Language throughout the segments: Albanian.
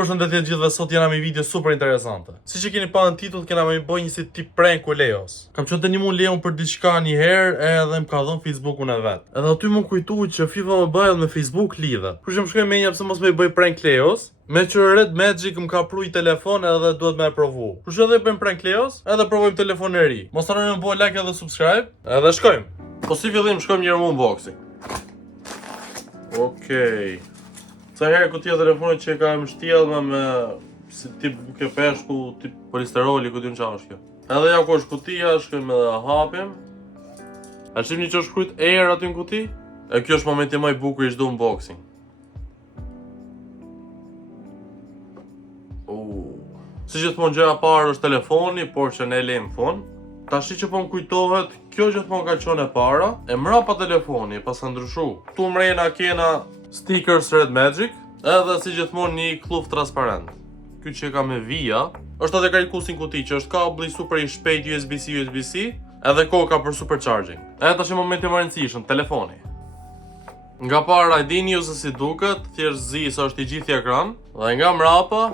Përshëndetje gjithëve, sot jena me një video super interesante. Siç e keni parë në titull, kena me bëj një si tip prank ku Leos. Kam qenë të ndihmoj Leon për diçka një herë, edhe më ka dhënë Facebookun e vet. Edhe aty më kujtoi që FIFA Mobile me Facebook lidhet. Kështu që më shkoi menja pse mos më bëj prank Leos. Me që Red Magic më ka pruj telefon edhe duhet me e provu. Kështu që edhe bëjmë prank Leos, edhe provojmë telefon e ri. Mos harroni të bëni like edhe subscribe, edhe shkojmë. Po si fillim shkojmë njëherë me unboxing. Okej. Sa herë këtë telefonit që ka më shtjellë me si tip buke peshku, tip polisteroli, ku di në qa është kjo. Edhe ja ku është kutia, shkojmë edhe hapim. A shifni që është shkruajt Air aty në kuti? E kjo është momenti më i bukur i çdo unboxing. Si gjithmonë gjëja e parë është telefoni, por që ne lejmë fon. Tashi që po më kujtohet, kjo gjithmonë ka qenë e para, e mrapa telefoni, pas ka ndryshu. Ktu mrena kena stickers Red Magic, edhe si gjithmonë një kluft transparent. Ky që ka me vija, është edhe karikusin kuti që është kabli super i shpejt USB-C, edhe koka për supercharging. Edhe tash momenti më i rëndësishëm, telefoni. Nga para e dini ju se si duket, thjesht zi se është i gjithë ekran, dhe nga mrapa,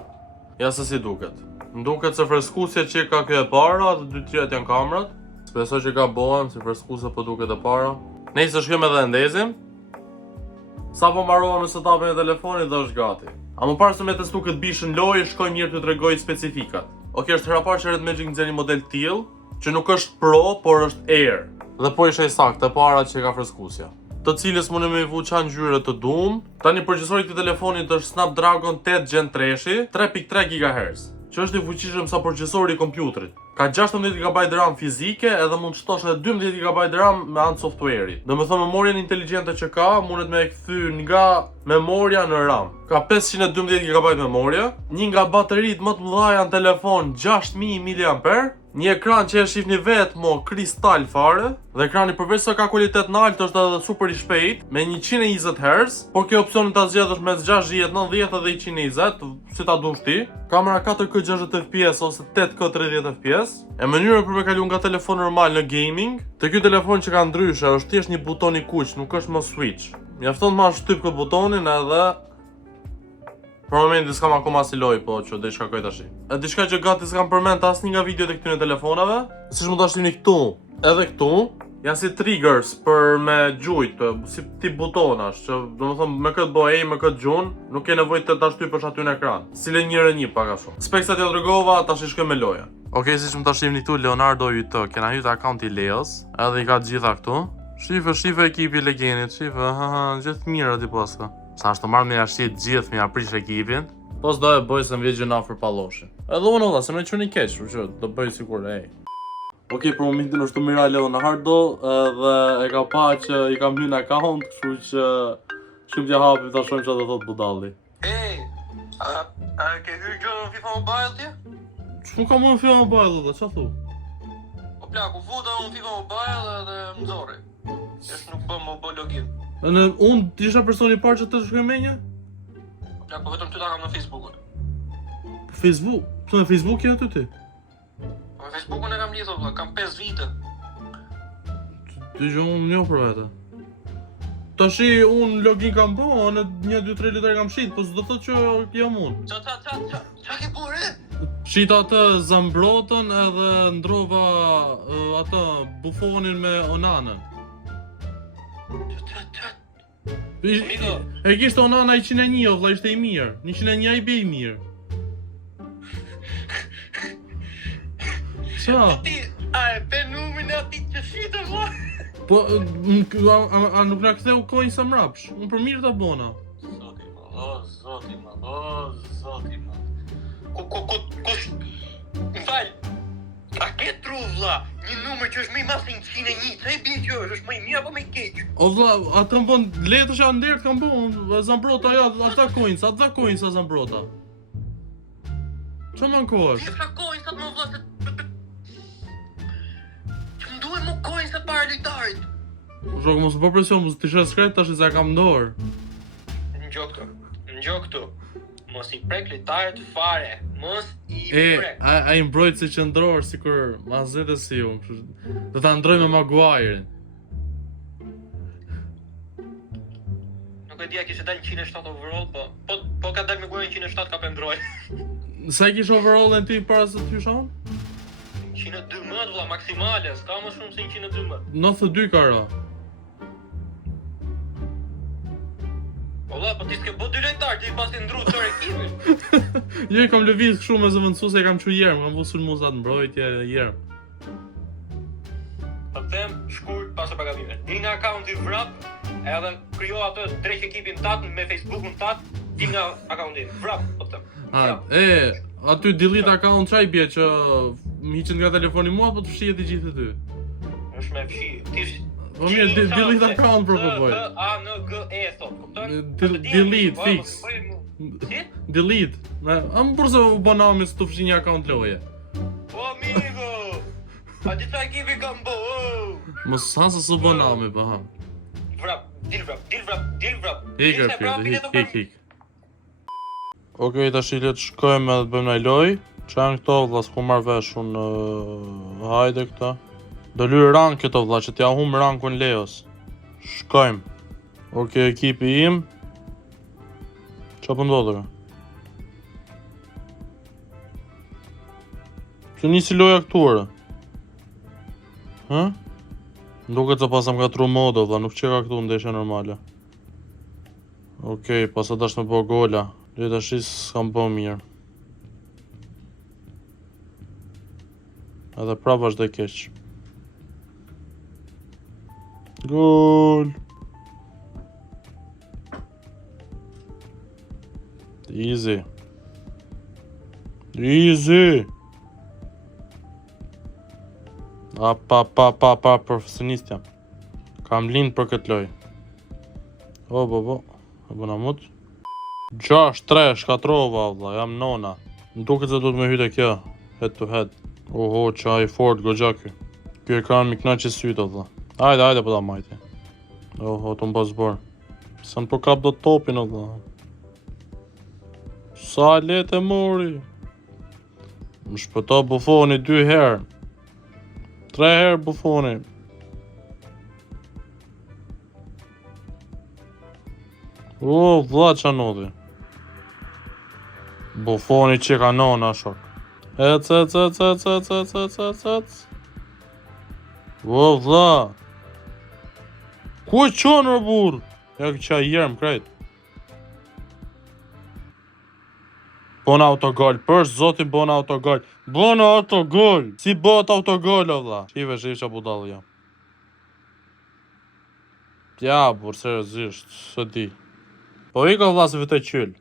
ja se si duket. Nduket se freskusja që ka kjo e para, dhe dy tjetë janë kamerat. Shpresoj që ka bohem, si freskusja po duket e para. Nejse shkojmë edhe ndezim. Sa po marrova me setupin e telefonit dhe është gati. A më parë se me testu këtë bishën lojë, shkoj mirë të tregoj specifikat. Okej, është hera parë që Red Magic nxjerr një model tillë, që nuk është Pro, por është Air. Dhe po ishte saktë e para që ka freskusja. Të cilës mundem me i vuqa ngjyrë të dum. Tani procesori i këtij telefonit është Snapdragon 8 Gen 3, 3.3 GHz, që është i fuqishëm sa procesori i kompjuterit. Ka 16 GB RAM fizike edhe mund të shtosh edhe 12 GB RAM me anë software-i. Do me thënë memorien inteligjente që ka, mundet me e kthy nga memoria në RAM. Ka 512 GB memoria, një nga bateritë më të mëdha në telefon 6000 mAh, një ekran që e shihni vetë mo kristal fare, dhe ekrani përveç se ka kualitet në altë është edhe super i shpejt me 120 Hz, por kjo opsionin ta zgjedhësh mes 60, 90 dhe 120, si ta dush ti. Kamera 4K 60 fps ose 8K 30 fps. E mënyra për me kalu nga telefon normal në gaming, te ky telefon që ka ndryshe është thjesht një buton i kuq, nuk është më switch. Mjafton ma shtyp këtë butonin edhe për momentin s'kam akoma si loj, po që dhe shkakoj tash. E diçka që gati s'kam përmend asnjë nga videot e këtyre telefonave, siç mund ta shihni këtu, edhe këtu, janë si triggers për me gjujt, si tip butonash, që domethënë me këtë bëj, me këtë gjun, nuk ke nevojë të ta shtypësh aty në ekran. Cile një pak a shumë. Speksat ja tregova, tash shkoj me loja. Okej, siç mund ta shihni këtu, Leonardo YT, kena hyrë akaunti Leos, edhe i ka të gjitha këtu. Shife ekipi legendit, gjithë mirë aty paska. Sa është të marrë me jashtë gjithë me aprish ekipin. Po s'do e bëj se më vjen gjëna për palloshin. Edhe unë valla, se më qenë keq, që do bëj sikur Okej, për momentin është të mira Leonardo dhe e ka pa që i kam hyrë në account, kështu që shkojmë t'ja hapim ta shohim çfarë do thot budalli. A ke hyrë gjë në FIFA Mobile ti? Ç'u kam në FIFA Mobile dhe ç'a thu? Po plaku, futa në FIFA Mobile edhe më nxorri. Është nuk bëm më bë login. Unë isha personi i parë që të shkoj menja? Po plaku, vetëm ty ta kam në Facebookun. Facebook? Pse në Facebook je aty ti? Në Facebookun e kam lidhur, kam 5 vite. Ti që unë njoh për vete. Tashi unë login kam po, në 1-2-3 litër kam shit, po s'do thot që jam unë. Qa ke bërë? Shit atë Zambrotën edhe ndrova atë bufonin me Onanën. E kishte Onana 101, o vlla, ishte i mirë. 101 i bej mirë. Qa? Ti, a e fenumin e ati që shite, vla? Po, a nuk nga ktheu kojnë sa mrapsh? Unë për mirë të bona. Zoti ma. Kush? M'fal, a ke tru, vla? Një numër që është më i madh se 101, sa i bie që është më i mirë apo më i keq? O vlla, atë më bon letësh janë ndert kam bon, Zambrota ja, ata coins sa Zambrota. Ço më ankohesh? Ti sa coins atë më vlla se që më duhet më coins të para lojtarit. Shok, mos më presion, mos t'i shes shkret tash se kam ndor. Ngjo këtu. Mos i prek lojtarit fare. Mos i prek. Ai mbrojt si qendror sikur mazete si unë. Do ta ndroj me Maguire. Nuk nuk e dia kishte dalë 107 overall, po ka dalë me gojën 107 ka pendroj. Sa kish overall-in ti para se të hysh on? 112 vlla maksimale, s'ka më shumë se 112. 92 ka ra. Valla, po ti s'ke bo 2 lojtar, ti pas të ndru të ekipin. Jo, i kam lëviz kështu me zëvendësu se kam qu jerm, kam vu sulmuzat mbrojtje jerm. Po them shkurt pas së pagamimit. Dil nga akaunti vrap, edhe krijo atë drejt ekipin tat me Facebookun tat, dil nga akaunti vrap, po them. Aty delete account çaj bie që më hiqet nga telefoni mua, po të fshihet i gjithë ty. Është me fshi. Ti Po mirë, delete account për po. A-N-G-E thot, kupton? Delete, fix. Si? Delete. Am përse u banami së të fshi një account loje. O amigo! A ti ta ekipi kam bo, Mos sansa së banami, pa ha. Vrap, dil vrap. Hik. Okej, tash i le të shkojmë edhe të bëjmë një lojë. Që janë këto vlla, s'ku marrë vesh unë hajde këta. Do lyr rank këto vlla, që t'ja hum rankun Leos. Shkojmë. Okej, ekipi im. Qa po ndodhër? Që nisi loja këtuare. Nduket se pas am ka tru modo vlla, nuk qeka këtu ndeshje normale. Okej, pas dash me bo gola. Le tash s'kam bo mirë. Edhe prap vazhdoj keq. Gol! Easy. Pa, profesionist jam. Kam lind për këtë loj. Po, e bëna mut. 6-3, shkatrova valla, jam nona. Në duket se du të me hyte kjo, head to head. Oho, qa i fort gogja ky. Ky ekran mi knaqi sytë valla. Hajde, po da majti. Oho, të mba zbor. Sa në përkap do topin valla. Sa letë e mori. Më shpëto Buffoni 2 herë. 3 herë Buffoni. O, vlla qa nodhi. Buffoni që ka nona shok. Ec. O, vlla. Ku e qonë rë burë? Ja këqa jermë krejt. Bona autogol, për zotin bona autogol. Bona autogol. Si bot autogol o vlla. Shive qa budalë jam. Ja, burë, seriosisht, së di. Po i ka vlla se vëtë qyll.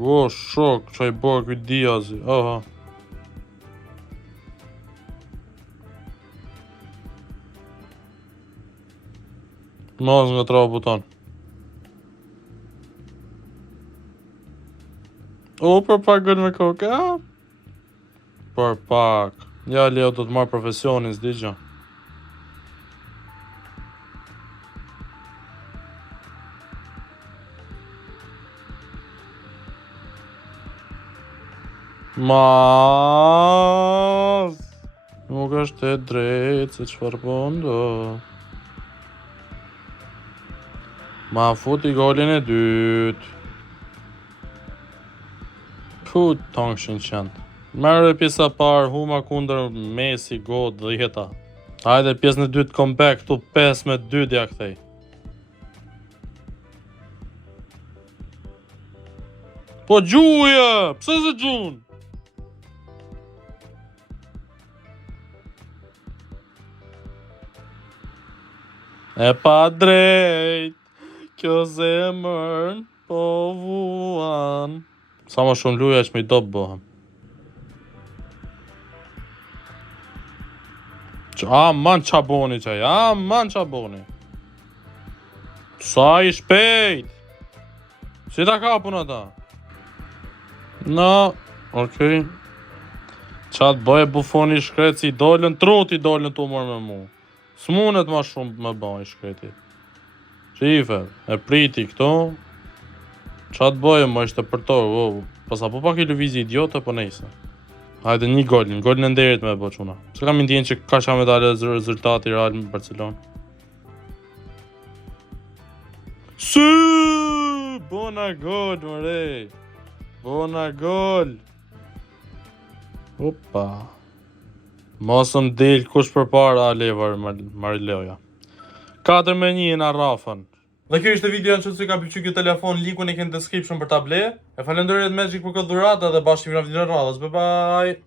O, shok, që i bërë këtë Diazi, aha. Mos nga trava buton. O, për pak gënë me kokë, Për pak. Ja, Leo do të marrë profesionin, s'di gjë. Mas nuk është e drejtë se çfarë po ndodh. Ma futi golin e dytë. Put tongshin qëndë. Merë pjesa parë, huma kundër Messi, God, 10. Hajde pjesën e dytë comeback, tu 5-2 ja kthej. Po gjuje, pse se gjun? E pa drejt, kjo zemër po vuan. Sa më shumë luja që me i do bëhem. Aman qa boni qaj, aman qa boni. Sa i shpejt. Si ta kapun ata? No, okej. Qa të bëje Buffoni shkret si dollën, truti dollën të umër me mu. S'munet ma shumë me bëj shkreti. Shife, e priti këto. Qa të bëje më ishte për to, pasa po pak i lëvizi idiote, po nejse. Hajde një golin e nderit me bo quna. Se kam ndjenë që ka qa me dalë rezultati Real me Barcelona. Bona gol, mëre. Bona gol. Opa. Mosëm del kush për para Alevar Marileoja. 4-1 në Rafën. Dhe kjo ishte video në që si ka pëlqyer ky telefon, linkun e keni në description për ta ble. E falenderoj Magic për këtë dhuratë dhe bashkë në video radhës. Bye bye.